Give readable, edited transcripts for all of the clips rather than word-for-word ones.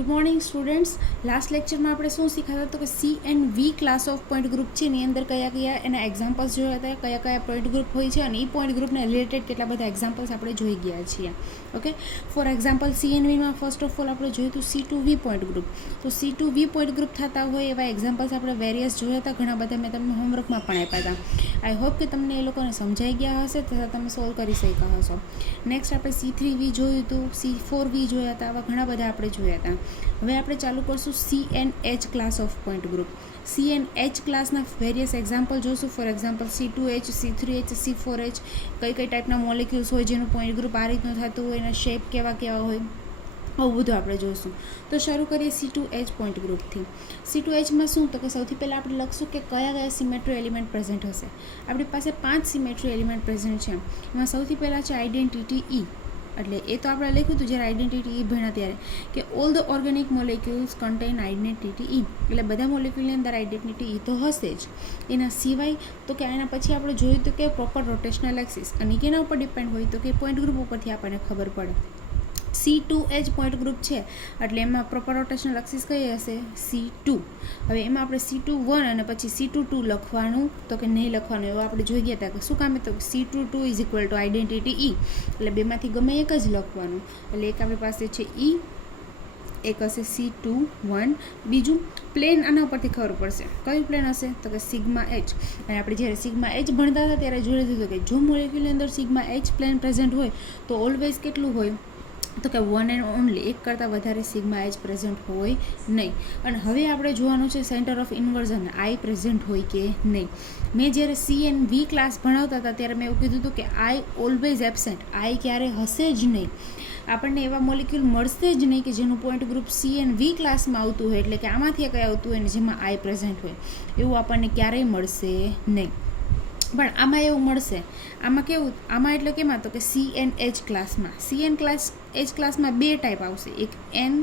Good morning students. Last લેક્ચરમાં આપણે શું શીખ્યા હતા તો કે C and we class of point group છે એની અંદર કયા કયા એના એક્ઝામ્પલ્સ જોયા હતા, કયા કયા પોઈન્ટ ગ્રુપ હોય છે અને એ પોઈન્ટ ગ્રુપને રિલેટેડ કેટલા બધા એક્ઝામ્પલ્સ આપણે જોઈ ગયા છીએ. Okay, for example C and વીમાં ફર્સ્ટ ઓફ ઓલ આપણે જોયું હતું C two V point group. તો C two V point group થતા હોય એવા એક્ઝામ્પલ્સ આપણે વેરિયસ જોયા હતા, ઘણા બધા મેં તમને હોમવર્કમાં પણ આપ્યા હતા. આઈ હોપ કે તમને એ લોકોને સમજાઈ ગયા હશે તથા તમે સોલ્વ કરી શક્યા હશો. નેક્સ્ટ આપણે સી થ્રી વી જોયું હતું, સી ફોર વી જોયા હતા, આવા ઘણા બધા આપણે જોયા હતા. હવે આપણે ચાલુ કરશું C and H class of point group. C and H ક્લાસના વેરિયસ એક્ઝામ્પલ જોઈશું. For example C two H, C three H, C four H, કઈ કઈ ટાઈપના મોલિક્યુલ્સ હોય જેનું પોઈન્ટ ગ્રુપ આ રીતનું થતું હોય, એના શેપ કેવા કેવા હોય, આવું બધું આપણે જોઈશું. તો શરૂ કરીએ સી ટુ એચ પોઈન્ટ ગ્રુપથી. સી ટુ એચમાં શું તો કે સૌથી પહેલાં આપણે લખશું કે કયા કયા સિમેટ્રી એલિમેન્ટ પ્રેઝન્ટ હશે. આપણી પાસે 5 સિમેટ્રી એલિમેન્ટ પ્રેઝન્ટ છે. એમાં સૌથી પહેલાં છે આઇડેન્ટિટી ઈ. એટલે એ તો આપણે લખ્યું હતું જ્યારે આઇડેન્ટિટી ઈ ભણ્યા ત્યારે કે all the organic molecules contain identity E. એટલે બધા મોલિક્યુલની અંદર આઇડેન્ટિટી ઈ તો હશે જ. એના સિવાય તો કે એના પછી આપણે જોયું હતું કે પ્રોપર રોટેશનલ એક્સિસ, અને કેના ઉપર ડિપેન્ડ હોય તો કે પોઈન્ટ ગ્રુપ ઉપરથી આપણને ખબર પડે. C two H point group છે એટલે એમાં પ્રોપર રોટેશનલ એક્સિસ કઈ હશે? C two. હવે એમાં આપણે સી ટુ વન અને પછી સી ટુ ટુ લખવાનું તો કે નહીં લખવાનું એવું આપણે જોઈ ગયા હતા કે શું કામ તો C two two is equal to identity E. એટલે બેમાંથી ગમે એક જ લખવાનું. એટલે એક આપણી પાસે છે ઈ, એક હશે સી ટુ વન, બીજું પ્લેન આના ઉપરથી ખબર પડશે. કયું પ્લેન હશે તો કે સિગ્મા એચ. અને આપણે જ્યારે સિગ્મા એચ ભણતા હતા ત્યારે જોઈ લીધું કે જો મોલેક્યુલની અંદર સિગ્મા એચ પ્લેન પ્રેઝન્ટ હોય તો ઓલવેઝ કેટલું હોય તો કે વન એન્ડ ઓનલી, એક કરતાં વધારે સિગ્મા એચ પ્રેઝન્ટ હોય નહીં. અને હવે આપણે જોવાનું છે centre of inversion I present હોય કે નહીં. મેં જ્યારે સી એન્ડ વી ક્લાસ ભણાવતા હતા ત્યારે મેં એવું કીધું હતું કે આઈ ઓલવેઝ એબસેન્ટ, આઈ ક્યારે હશે જ નહીં. આપણને એવા મોલિક્યુલ મળશે જ નહીં કે જેનું point group C and we ક્લાસમાં આવતું હોય, એટલે કે આમાંથી કંઈ આવતું હોય ને જેમાં આઈ પ્રેઝન્ટ હોય, એવું આપણને ક્યારેય મળશે નહીં. પણ આમાં એવું મળશે. આમાં કેવું? આમાં એટલે કેમાં તો કે સી એન્ડ એચ ક્લાસમાં. સી એન ક્લાસ એચ ક્લાસમાં બે ટાઈપ આવશે. એક N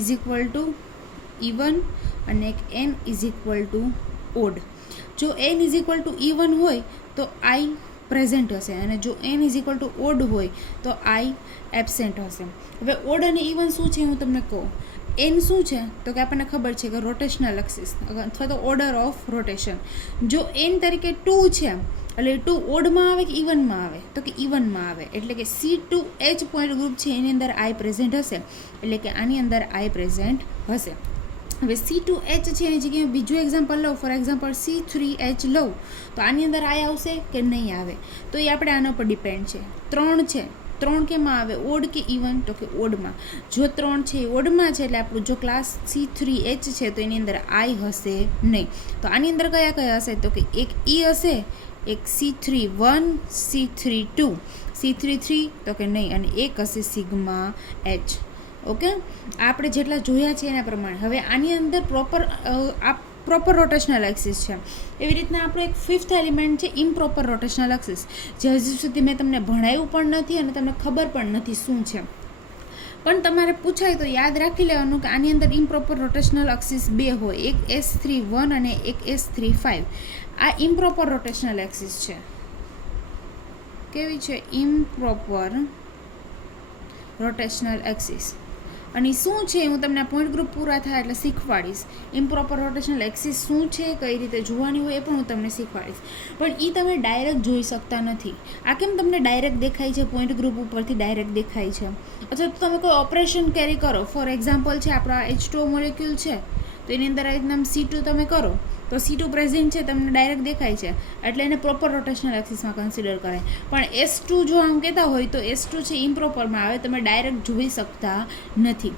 is equal to even અને એક N is equal to odd. જો N is equal to even હોય તો આઈ પ્રેઝન્ટ હશે, અને જો N is equal to odd હોય તો આઈ એબસેન્ટ હશે. હવે ઓડ અને ઇવન શું છે હું તમને કહું. એન શું છે તો કે આપણને ખબર છે કે રોટેશનલ એક્સિસ અથવા તો ઓર્ડર ઓફ રોટેશન. જો એન તરીકે 2 છે એટલે 2 ઓડમાં આવે કે ઇવનમાં આવે તો કે ઇવનમાં આવે. એટલે કે C two H point group છે એની અંદર આઈ પ્રેઝન્ટ હશે, એટલે કે આની અંદર આઈ પ્રેઝન્ટ હશે. હવે સી ટુ એચ છે એની જગ્યાએ બીજું એક્ઝામ્પલ લઉં. Four example C three H લઉં તો આની અંદર આઈ આવશે કે નહીં આવે તો એ આપણે આના પર ડિપેન્ડ છે. 3 છે, 3 કેમાં આવે? ઓડ કે ઇવન તો કે ઓડમાં. જો 3 છે એ ઓડમાં છે એટલે આપણું જો ક્લાસ સી થ્રી એચ છે તો એની અંદર આઈ હશે નહીં. તો આની અંદર કયા કયા હશે તો કે એક ઈ હશે, એક C three one, C three two, C three three તો કે નહીં, અને એક હશે સિગ્મા એચ. ઓકે, આપણે જેટલા જોયા છે એના પ્રમાણે. હવે આની અંદર પ્રોપર રોટેશનલ એક્સિસ છે. એવી રીતના આપણું એક 5th એલિમેન્ટ છે ઇમ્પ્રોપર રોટેશનલ એક્સિસ, જે હજુ સુધી મેં તમને ભણાવ્યું પણ નથી અને તમને ખબર પણ નથી શું છે. પણ તમારે પૂછાય તો યાદ રાખી લેવાનું કે આની અંદર ઇમ્પ્રોપર રોટેશનલ એક્સિસ 2 હોય, એક S31 અને એક S35. આ ઇમ્પ્રોપર રોટેશનલ એક્સિસ છે. કેવી છે? Improper rotational axis. અને શું છે હું તમને પોઈન્ટ ગ્રુપ પૂરા થાય એટલે શીખવાડીશ. ઇમ્પ્રોપર રોટેશનલ એક્સિસ શું છે, કઈ રીતે જોવાની હોય એ પણ હું તમને શીખવાડીશ. પણ એ તમે ડાયરેક્ટ જોઈ શકતા નથી. આ કેમ તમને ડાયરેક્ટ દેખાય છે? પોઈન્ટ ગ્રુપ ઉપરથી ડાયરેક્ટ દેખાય છે. અથવા તો તમે કોઈ ઓપરેશન કેરી કરો. ફોર એક્ઝામ્પલ છે આપણા H2O મોલિક્યુલ છે તો એની અંદર એકદમ C2 તમે કરો તો C2 પ્રેઝન્ટ છે તમને ડાયરેક્ટ દેખાય છે, એટલે એને પ્રોપર રોટેશનલ એક્સિસમાં કન્સિડર કરાય. પણ S2 જો આમ કહેતા હોય તો S2 છે ઇમ્પ્રોપરમાં આવે, તમે ડાયરેક્ટ જોઈ શકતા નથી.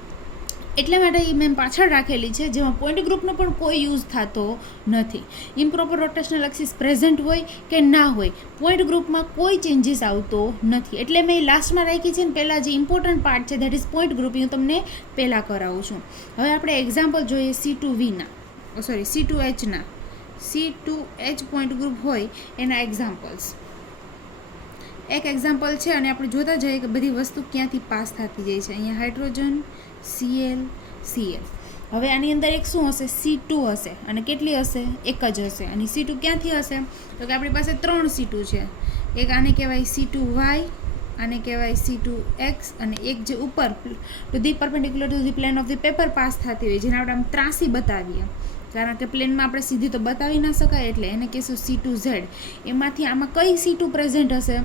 એટલા માટે એ મેં પાછળ રાખેલી છે જેમાં પોઈન્ટ ગ્રુપનો પણ કોઈ યુઝ થતો નથી. ઇમ્પ્રોપર રોટેશનલ એક્સિસ પ્રેઝન્ટ હોય કે ના હોય, પોઈન્ટ ગ્રુપમાં કોઈ ચેન્જીસ આવતો નથી. એટલે મેં લાસ્ટમાં રાખી છે ને પહેલાં જે ઇમ્પોર્ટન્ટ પાર્ટ છે દેટ ઇઝ પોઈન્ટ ગ્રુપ, હું તમને પહેલાં કરાવું છું. હવે આપણે એક્ઝામ્પલ જોઈએ સી ટુ વીના, સી ટુ એચના. C two H point group હોય એના એક્ઝામ્પલ્સ. એક એક્ઝામ્પલ છે અને આપણે જોતા જઈએ કે બધી વસ્તુ ક્યાંથી પાસ થતી જાય છે. અહીંયા હાઇડ્રોજન, Cl, Cl. હવે આની અંદર એક શું હશે? C2 હશે, અને કેટલી હશે? એક જ હશે. અને C2 ક્યાંથી હશે તો કે આપણી પાસે 3 C2 છે. એક આને કહેવાય C2Y, આને કહેવાય C2X, અને એક જે ઉપર to the perpendicular to the plane of the paper pass થતી હોય, જેને આપણે આમ ત્રાસી બતાવીએ, કારણ કે પ્લેનમાં આપણે સીધી તો બતાવી ના શકાય, એટલે એને કહીશું C2Z. એમાંથી આમાં કઈ C2 પ્રેઝન્ટ હશે,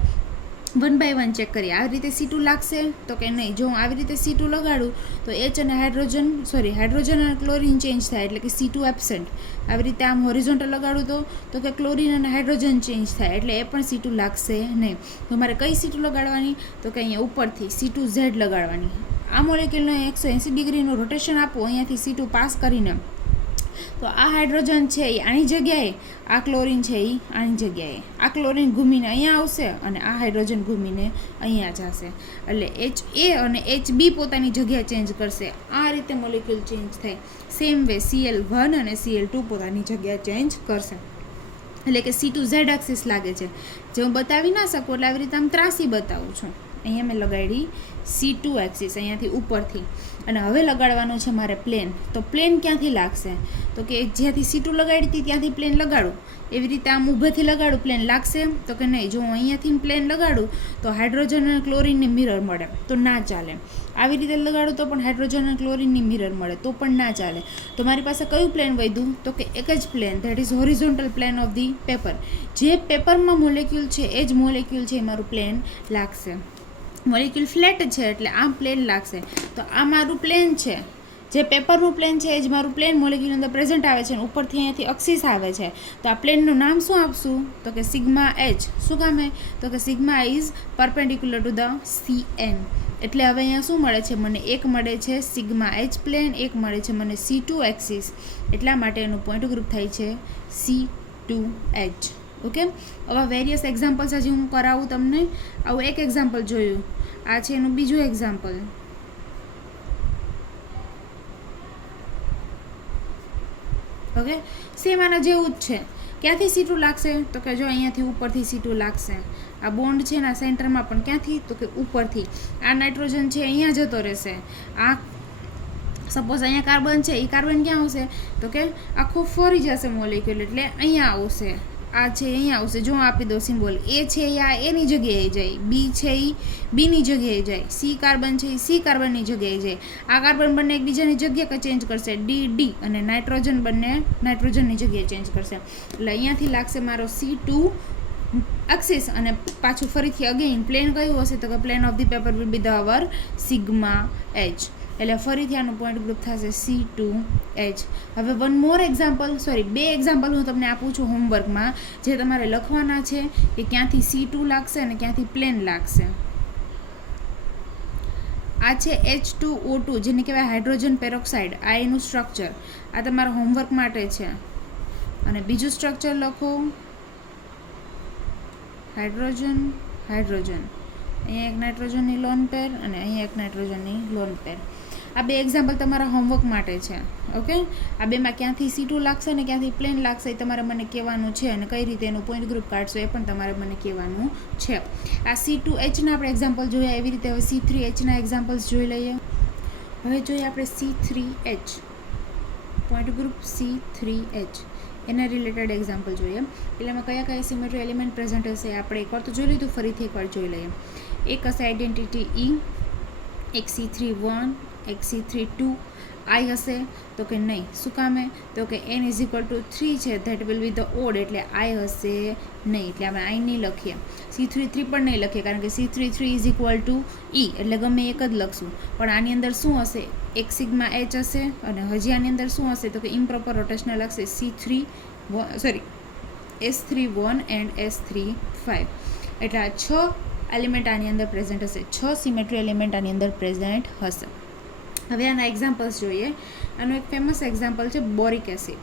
1 by 1 ચેક કરીએ. આવી રીતે C2 લાગશે તો કે નહીં. જો હું આવી રીતે C2 લગાડું તો H અને હાઇડ્રોજન અને ક્લોરીન ચેન્જ થાય, એટલે કે C2 એબસેન્ટ. આવી રીતે આમ હોરિઝોન્ટલ લગાડું તો કે ક્લોરીન અને હાઇડ્રોજન ચેન્જ થાય, એટલે એ પણ C2 લાગશે નહીં. તો મારે કઈ C2 લગાડવાની, તો કે અહીંયા ઉપરથી C2Z લગાડવાની. આ મોલેક્યુલને 180 ડિગ્રીનું રોટેશન આપો અહીંયાથી C2 પાસ કરીને, તો આ હાઇડ્રોજન છે એ આની જગ્યાએ, આ ક્લોરીન છે એ આની જગ્યાએ, આ ક્લોરીન ઘૂમીને અહીંયા આવશે અને આ હાઇડ્રોજન ઘૂમીને અહીંયા જશે, એટલે HA અને HB પોતાની જગ્યા ચેન્જ કરશે. આ રીતે મોલેક્યુલ ચેન્જ થાય. સેમ વે Cl1 અને Cl2 પોતાની જગ્યા ચેન્જ કરશે, એટલે કે C2Z એક્સિસ લાગે છે. જે હું બતાવી ના શકું એટલે આવી રીતે આમ ત્રાસી બતાવું છું. અહીંયા મેં લગાડી C2 એક્સિસ અહીંયાથી ઉપરથી, અને હવે લગાડવાનું છે મારે પ્લેન. તો પ્લેન ક્યાંથી લાગશે, તો કે જ્યાંથી C2 લગાડી હતી ત્યાંથી પ્લેન લગાડું. એવી રીતે આમ ઊભેથી લગાડું, પ્લેન લાગશે, તો કે નહીં. જો હું અહીંયાથી પ્લેન લગાડું તો હાઇડ્રોજન અને ક્લોરીનની મિરર મળે, તો ના ચાલે. આવી રીતે લગાડું તો પણ હાઇડ્રોજન અને ક્લોરીનની મિરર મળે, તો પણ ના ચાલે. તો મારી પાસે કયું પ્લેન વધ્યું, તો કે એક જ plane, that is horizontal plane of the paper. જે પેપરમાં મોલેક્યુલ છે એ જ મોલેક્યુલ છે એ મારું પ્લેન લાગશે. મોલેક્યુલ ફ્લેટ છે એટલે આમ પ્લેન લાગશે. તો આ મારું પ્લેન છે, જે પેપરનું પ્લેન છે એ જ મારું પ્લેન મોલેક્યુલ અંદર પ્રેઝન્ટ આવે છે, અને ઉપરથી અહીંયાથી અક્સિસ આવે છે. તો આ પ્લેનનું નામ શું આપશું, તો કે સિગ્મા H. શું કામ હે, તો કે sigma is perpendicular to the CN. એટલે હવે અહીંયા શું મળે છે મને, એક મળે છે સિગ્મા H પ્લેન, એક મળે છે મને C2 એક્સિસ. એટલા માટે એનું પોઈન્ટ ગ્રુપ થાય છે C2H. ઓકે, હવે વેરિયસ એક્ઝામ્પલ્સ હજી હું કરાવું તમને. આવું એક એક્ઝામ્પલ જોયું, આ છે એનું બીજું એક્ઝામ્પલ. ઓકે, સેમ આના જેવું જ છે. ક્યાંથી C2 લાગશે, તો કે જો અહીંયાથી ઉપરથી C2 લાગશે. આ બોન્ડ છે એના સેન્ટરમાં પણ ક્યાંથી, તો કે ઉપરથી. આ નાઇટ્રોજન છે અહીંયા જતો રહેશે. આ સપોઝ અહીંયા કાર્બન છે, એ કાર્બન ક્યાં આવશે, તો કે આખો ફરી જશે મોલેક્યુલ, એટલે અહીંયા આવશે. આ છે અહીંયા આવશે. જો આપી દો સિમ્બોલ, એ છે એ આ એની જગ્યાએ જાય, બી છે એ બીની જગ્યાએ જાય, સી કાર્બન છે એ સી કાર્બનની જગ્યાએ જાય. આ કાર્બન બંને એકબીજાની જગ્યા ચેન્જ કરશે, ડી, અને નાઇટ્રોજન બંને નાઇટ્રોજનની જગ્યાએ ચેન્જ કરશે. એટલે અહીંયાથી લાગશે મારો C2 એક્સિસ, અને પાછું ફરીથી અગેઇન પ્લેન કયું હશે, તો કે plane of the paper will B the hour sigma H. એટલે ફરીથી આનું પોઈન્ટ ગ્રુપ થશે C2H. હવે બે એક્ઝામ્પલ હું તમને આપું છું હોમવર્કમાં, જે તમારે લખવાના છે કે ક્યાંથી C2 લાગશે અને ક્યાંથી પ્લેન લાગશે. આ છે H2O2, જેને કહેવાય હાઇડ્રોજન પેરોક્સાઇડ. આ એનું સ્ટ્રક્ચર, આ તમારા હોમવર્ક માટે છે. અને બીજું સ્ટ્રક્ચર લખો, હાઇડ્રોજન. અહીંયા એક નાઇટ્રોજનની લોન પેર અને અહીંયા એક નાઇટ્રોજનની લોન પેર. આ બે એક્ઝામ્પલ તમારા હોમવર્ક માટે છે. ઓકે, આ બેમાં ક્યાંથી C2 લાગશે અને ક્યાંથી પ્લેન લાગશે એ તમારે મને કહેવાનું છે, અને કઈ રીતે એનું પોઈન્ટ ગ્રુપ કાઢશો એ પણ તમારે મને કહેવાનું છે. આ C2Hના આપણે એક્ઝામ્પલ જોયા, એવી રીતે હવે C3Hના એક્ઝામ્પલ્સ જોઈ લઈએ. હવે જોઈએ આપણે C3H, પોઈન્ટ ગ્રુપ C3H, એના રિલેટેડ એક્ઝામ્પલ જોઈએ. એટલે એમાં કયા કયા સિમેટ્રી એલિમેન્ટ પ્રેઝન્ટ હશે આપણે એકવાર તો જોઈ લીધું, ફરીથી એકવાર જોઈ લઈએ. એક હશે આઇડેન્ટિટી E, એક C3(1), એક C3(2), I હશે, તો કે નહીં. શું કામે, તો કે n=3 છે, that will be the odd, એટલે I હશે નહીં, એટલે આપણે I નહીં લખીએ. C3(3) પણ નહીં લખીએ, કારણ કે C3(3) E, એટલે ગમે એક જ લખશું. પણ આની અંદર શું હશે, એક સિગ્મા H હશે, અને હજી આની અંદર શું હશે, તો કે ઇમ્પ્રોપર રોટેશનલ હશે S3(1) એન્ડ S3(5). એટલે આ 6 એલિમેન્ટ આની અંદર પ્રેઝન્ટ હશે, 6 સિમેટ્રી એલિમેન્ટ આની અંદર પ્રેઝન્ટ હશે. હવે આના એક્ઝામ્પલ્સ જોઈએ. આનું એક ફેમસ એક્ઝામ્પલ છે બોરિક એસિડ.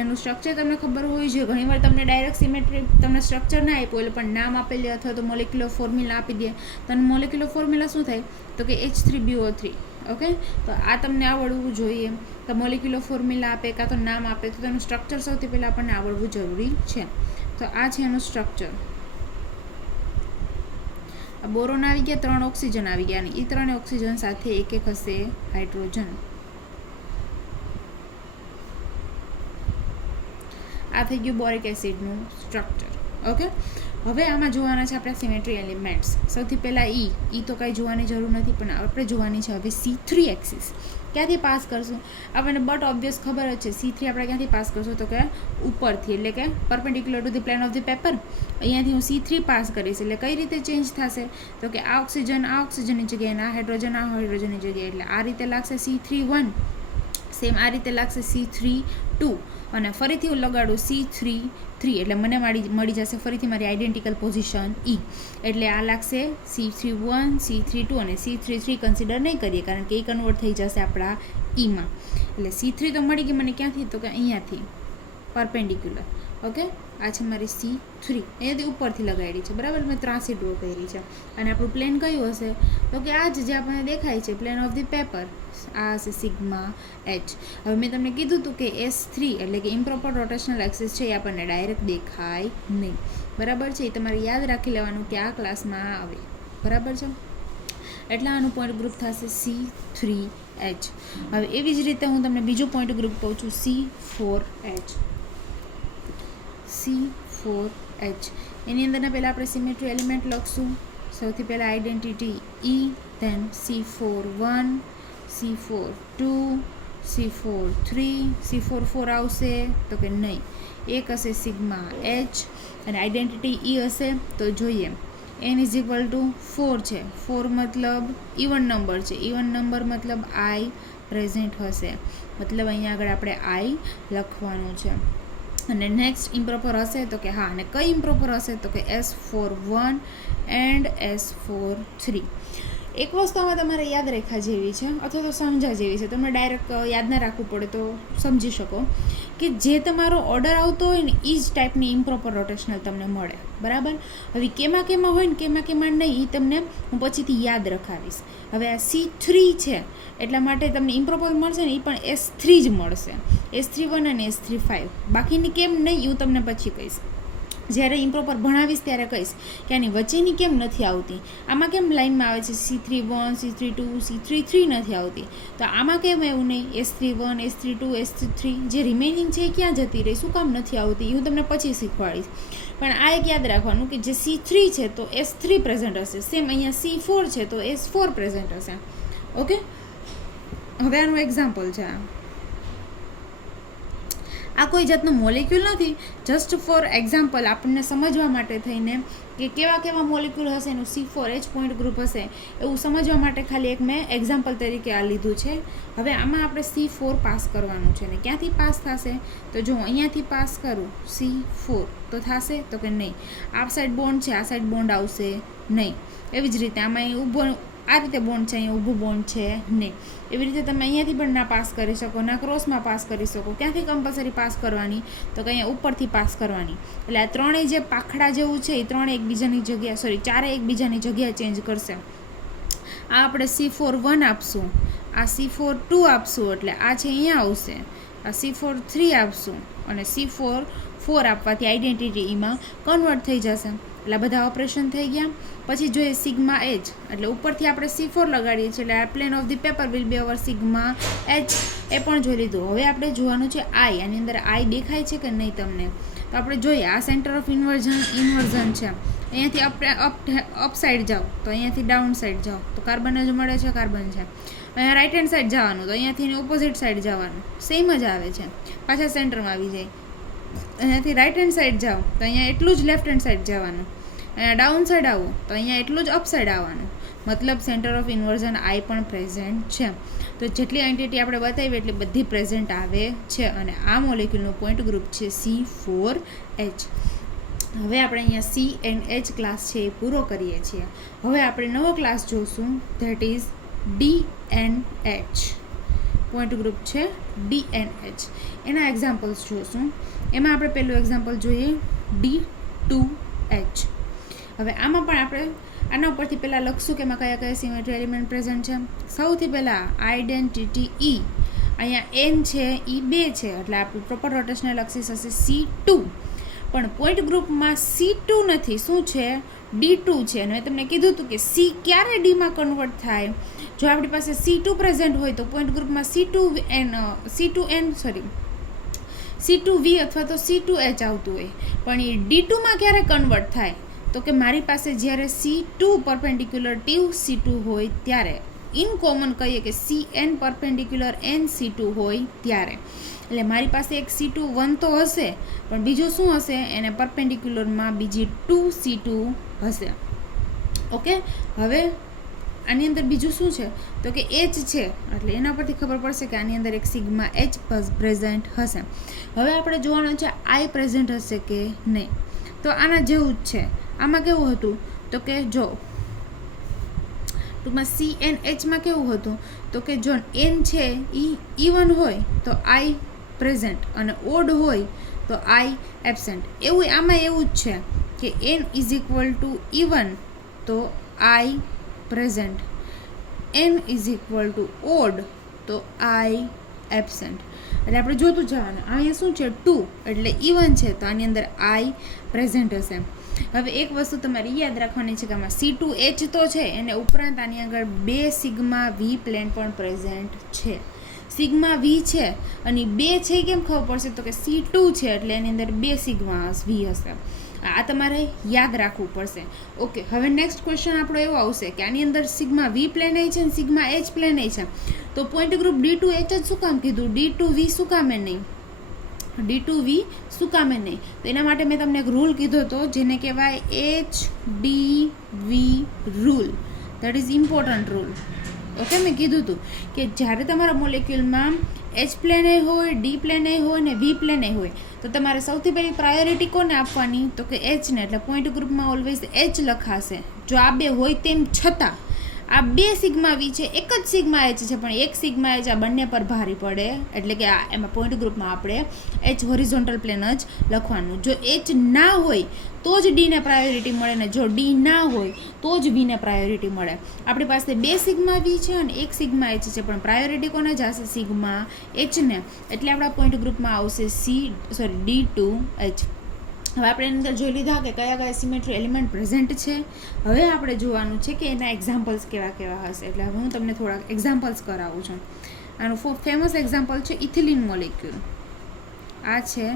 એનું સ્ટ્રક્ચર તમને ખબર હોવી જોઈએ. ઘણીવાર તમને ડાયરેક્ટ સિમેટ્રી તમને સ્ટ્રક્ચર ના આપ્યું, એટલે પણ નામ આપી દે અથવા તો મોલેક્યુલર ફોર્મ્યુલા આપી દે. તો મોલેક્યુલર ફોર્મ્યુલા શું થાય, તો કે H3BO3. ઓકે, તો આ તમને આવડવું જોઈએ. તો મોલેક્યુલર ફોર્મ્યુલા આપે કાં તો નામ આપે, તો તેનું સ્ટ્રક્ચર સૌથી પહેલાં આપણને આવડવું જરૂરી છે. તો આ છે એનું સ્ટ્રક્ચર. બોરોન આવી ગયા, 3 ઓક્સિજન આવી ગયા, અને એ 3 ઓક્સિજન સાથે એક હશે હાઇડ્રોજન. આ થઈ ગયું બોરિક એસિડનું સ્ટ્રક્ચર. ઓકે, હવે આમાં જોવાના છે આપણે સિમેટ્રી એલિમેન્ટ્સ. સૌથી પહેલાં ઈ તો કાંઈ જોવાની જરૂર નથી, પણ આપણે જોવાની છે હવે C3 એક્સિસ. ક્યાંથી પાસ કરશું? આપણને બટ ઓબ્વિયસ ખબર જ છે. C3 આપણે ક્યાંથી પાસ કરશું? તો કે ઉપરથી, એટલે કે perpendicular to the plane of the paper. અહીંયાથી હું C3 પાસ કરીશ, એટલે કઈ રીતે ચેન્જ થશે? તો કે આ ઓક્સિજનની જગ્યાએ, આ હાઇડ્રોજનની જગ્યાએ, એટલે આ રીતે લાગશે C3 1, સેમ આ રીતે લાગશે C3 2, અને ફરીથી હું લગાડું C3 3, એટલે મને મળી જશે ફરીથી મારી આઈડેન્ટિકલ પોઝિશન E. એટલે આ લાગશે C3 1, C3 2 અને C3 3 કન્સિડર નહીં કરીએ, કારણ કે એ કન્વર્ટ થઈ જશે આપણા Eમાં. એટલે C3 તો મળી ગઈ મને ક્યાંથી? તો કે અહીંયાથી પરપેન્ડિક્યુલર. ઓકે, આ છે મારી C3, અહીંયાથી ઉપરથી લગાડી છે, બરાબર. મેં ત્રાસી ડ્રો કરી છે. અને આપણું પ્લેન કયું હશે? તો કે આ જ જે આપણને દેખાય છે, પ્લેન ઓફ ધી પેપર. આ હશે સિગ્મા H. હવે મેં તમને કીધું હતું કે S3 એટલે કે ઇમ્પ્રોપર રોટેશનલ એક્સિસ છે, એ આપણને ડાયરેક્ટ દેખાય નહીં, બરાબર છે. એ તમારે યાદ રાખી લેવાનું કે આ ક્લાસમાં આવે, બરાબર છે. એટલે આનું પોઈન્ટ ગ્રુપ થશે C3H. હવે એવી જ રીતે હું તમને બીજું પોઈન્ટ ગ્રુપ કહું છું, C4H. એની અંદરના પહેલાં આપણે સિમેટ્રી એલિમેન્ટ લખશું. સૌથી પહેલાં identity E, than C4 1, C4 2, C4 3, C4 4 આવશે તો કે નહીં, એક હશે સિગ્મા H, અને આઈડેન્ટિટી E હશે તો જોઈએ n ઇઝ ઇક્વલ ટુ 4 છે. 4 મતલબ ઇવન નંબર છે, ઇવન નંબર મતલબ I પ્રેઝન્ટ હશે, મતલબ અહીંયા આગળ આપણે I લખવાનું છે. અને નેક્સ્ટ ઇમ્પ્રોપર હશે તો કે હા, અને કઈ ઇમ્પ્રોપર હશે તો કે S4 1 એન્ડ S4 3. એક વસ્તુ આમાં તમારે યાદ રાખવા જેવી છે, અથવા તો સમજા જેવી છે, તમે ડાયરેક્ટ યાદ ના રાખવું પડે તો સમજી શકો કે જે તમારો ઓર્ડર આવતો હોય ને એ જ ટાઈપની ઇમ્પ્રોપર રોટેશનલ તમને મળે, બરાબર. હવે કેમાં હોય ને કેમાં નહીં, એ તમને હું પછીથી યાદ રખાવીશ. હવે આ C3 છે એટલા માટે તમને ઇમ્પ્રોપર મળશે ને, એ પણ S3 જ મળશે, S3 1 અને S3 5. બાકીની કેમ નહીં હું તમને પછી કહીશ, જ્યારે ઇમ્પ્રોપર ભણાવીશ ત્યારે કહીશ કે આની વચ્ચેની કેમ નથી આવતી. આમાં કેમ લાઇનમાં આવે છે C3 1, C3 2, C3 3 નથી આવતી, તો આમાં કેમ એવું નહીં, S3 1, S3 2, S3 3 જે રિમેનિંગ છે એ ક્યાં જતી રહી, શું કામ નથી આવતી, હું તમને પછી શીખવાડીશ. પણ આ એક યાદ રાખવાનું કે જે C3 છે તો S3 પ્રેઝન્ટ હશે, સેમ અહીંયા C4 છે તો S4 પ્રેઝન્ટ હશે. ઓકે, હવે આનું એક્ઝામ્પલ છે. આ કોઈ જાતનું મોલિક્યુલ નથી, જસ્ટ ફોર એક્ઝામ્પલ આપણને સમજવા માટે થઈને કે કેવા મોલિક્યુલ હશે, એનું C4H પોઈન્ટ ગ્રુપ હશે, એવું સમજવા માટે ખાલી એક મેં એક્ઝામ્પલ તરીકે આ લીધું છે. હવે આમાં આપણે C4 પાસ કરવાનું છે, ને ક્યાંથી પાસ થશે? તો જો અહીંયાથી પાસ કરું C4 તો થશે તો કે નહીં. આ સાઈડ બોન્ડ છે, આ સાઈડ બોન્ડ આવશે નહીં. એવી જ રીતે આમાં ઊભો આ રીતે બોન્ડ છે, અહીંયા ઊભું બોન્ડ છે નહીં. એવી રીતે તમે અહીંયાથી પણ ના પાસ કરી શકો, ના ક્રોસમાં પાસ કરી શકો. ક્યાંથી કમ્પલસરી પાસ કરવાની? તો કે અહીંયા ઉપરથી પાસ કરવાની. એટલે આ ત્રણેય જે પાખડા જેવું છે એ ત્રણે એકબીજાની જગ્યા, ચારે એકબીજાની જગ્યા ચેન્જ કરશે. આ આપણે C4 1 આપશું, આ C4 2 આપશું, એટલે આ છે અહીંયા આવશે. આ C4 3 આપશું અને C4 4 આપવાથી આઈડેન્ટિટી એમાં કન્વર્ટ થઈ જશે. એટલે બધા ઓપરેશન થઈ ગયા. પછી જોઈએ સિગ્મા H, એટલે ઉપરથી આપણે C4 લગાડીએ છીએ, એટલે આ plane of the paper will be our sigma H, એ પણ જોઈ લીધું. હવે આપણે જોવાનું છે I, આની અંદર I દેખાય છે કે નહીં તમને? તો આપણે જોઈએ, આ સેન્ટર ઓફ ઇન્વર્ઝન છે. અહીંયાથી અપ સાઈડ જાઓ તો અહીંયાથી ડાઉન સાઈડ જાઓ તો કાર્બન જ મળે છે, કાર્બન છે. અહીંયા રાઈટ હેન્ડ સાઈડ જવાનું તો અહીંયાથી ઓપોઝિટ સાઈડ જવાનું, સેમ જ આવે છે, પાછા સેન્ટરમાં આવી જાય. અહીંયાથી રાઈટ હેન્ડ સાઈડ જાઓ તો અહીંયા એટલું જ લેફ્ટ હેન્ડ સાઈડ જવાનું. અહીંયા ડાઉન સાઈડ આવો તો અહીંયા એટલું જ અપ સાઈડ આવવાનું, મતલબ સેન્ટર ઓફ ઇન્વર્ઝન I પણ પ્રેઝન્ટ છે. તો જેટલી એન્ટિટી આપણે બતાવી એટલી બધી પ્રેઝન્ટ આવે છે. અને આ મોલેક્યુલનો પોઈન્ટ ગ્રુપ છે C4H. હવે આપણે અહીંયા C and H ક્લાસ છે એ પૂરો કરીએ છીએ. હવે આપણે નવો ક્લાસ જોશું, that is D and H. Point group છે D and H. એના એક્ઝામ્પલ્સ જોશું. એમાં આપણે પહેલું એક્ઝામ્પલ જોઈએ D2H. હવે આમાં પણ આપણે આના ઉપરથી પહેલાં લખશું કે એમાં કયા સિમેટ્રી એલિમેન્ટ પ્રેઝન્ટ છે. સૌથી પહેલાં આઈડેન્ટિટી E, અહીંયા N છે, E 2 છે, એટલે આપણું પ્રોપર રોટેશનલ એક્સિસ હશે C2. પણ પોઈન્ટ ગ્રુપમાં C2 નથી, શું છે? D2 છે. અને મેં તમને કીધું હતું કે C ક્યારે Dમાં કન્વર્ટ થાય? જો આપણી પાસે C2 પ્રેઝન્ટ હોય તો પોઈન્ટ ગ્રુપમાં C2V અથવા તો C2H આવતું હોય, પણ એ D2માં ક્યારે કન્વર્ટ થાય? તો કે મારી પાસે જ્યારે C2 પરપેન્ડિક્યુલર TC2 હોય ત્યારે ઇન કોમન કહીએ કે CN પરપેન્ડિક્યુલર NC2 હોય ત્યારે. એટલે મારી પાસે એક C2 1 તો હશે, પણ બીજું શું હશે, એને પરપેન્ડિક્યુલરમાં બીજી 2C2 હશે. ઓકે, હવે આની અંદર બીજું શું છે તો કે H છે, એટલે એના પરથી ખબર પડશે કે આની અંદર એક સિગ્મા H પ્રેઝન્ટ હશે. હવે આપણે જોવાનું છે I પ્રેઝન્ટ હશે કે નહીં. તો આના જેવું જ છે. આમાં કેવું હતું તો કે જો ટૂંકમાં CNHમાં કેવું હતું તો કે જો N છે એ ઇવન હોય તો I પ્રેઝન્ટ અને ઓડ હોય તો I એબસેન્ટ. એવું આમાં એવું જ છે કે N is equal to even તો I present, N is equal to odd તો I એબસેન્ટ. એટલે આપણે જોતું જવાનું. અહીંયા શું છે 2 એટલે ઇવન છે તો આની અંદર I પ્રેઝન્ટ હશે. હવે એક વસ્તુ તમારે યાદ રાખવાની છે કે આમાં C2H તો છે, એને ઉપરાંત આની આગળ 2 સિગ્મા V પ્લેન પણ પ્રેઝન્ટ છે. સિગ્મા V છે અને 2 છે કેમ ખબર પડશે તો કે C2 છે એટલે એની અંદર 2 સિગ્મા V હશે. આ તમારે યાદ રાખવું પડશે. ઓકે, હવે નેક્સ્ટ ક્વેશ્ચન આપણો એવો આવશે કે આની અંદર સિગ્મા V પ્લેન છે અને સિગ્મા H પ્લેન છે, તો પોઈન્ટ ગ્રુપ D2H જ શું કામ કીધું, D2V શું કામે નહીં, D2V શું કામે નહીં. તો એના માટે મેં તમને એક રૂલ કીધો હતો જેને કહેવાય HDV rule. That is important rule. Okay, મેં કીધું હતું કે જ્યારે તમારા મોલેક્યુલમાં H પ્લેન હોય, D પ્લેન હોય ને V પ્લેન હોય તો તમારે સૌથી પહેલી પ્રાયોરિટી કોને આપવાની તો કે H ને. એટલે પોઈન્ટ ગ્રુપમાં ઓલવેઝ H લખાશે. જો આ બે હોય તેમ છતાં આ 2 સિગ્મા V છે, એક જ સિગ્મા H છે, પણ એક સિગ્મા H આ બંને પર ભારી પડે, એટલે કે આ એમાં પોઈન્ટ ગ્રુપમાં આપણે H હોરિઝોન્ટલ પ્લેન જ લખવાનું. જો H ના હોય તો જ D ને પ્રાયોરિટી મળે ને જો D ના હોય તો જ V ને પ્રાયોરિટી મળે. આપણી પાસે 2 સિગ્મા V છે અને એક સિગ્મા H છે, પણ પ્રાયોરિટી કોને જશે, સિગ્મા H ને. એટલે આપણા પોઈન્ટ ગ્રુપમાં આવશે D2H. હવે આપણે એની અંદર જોઈ લીધા કે કયા કયા સિમેટ્રી એલિમેન્ટ પ્રેઝન્ટ છે. હવે આપણે જોવાનું છે કે એના એક્ઝામ્પલ્સ કેવા કેવા હશે. એટલે હવે હું તમને થોડાક એક્ઝામ્પલ્સ કરાવું છું. આનું ફેમસ એક્ઝામ્પલ છે ઇથિલિન મોલેક્યુલ. આ છે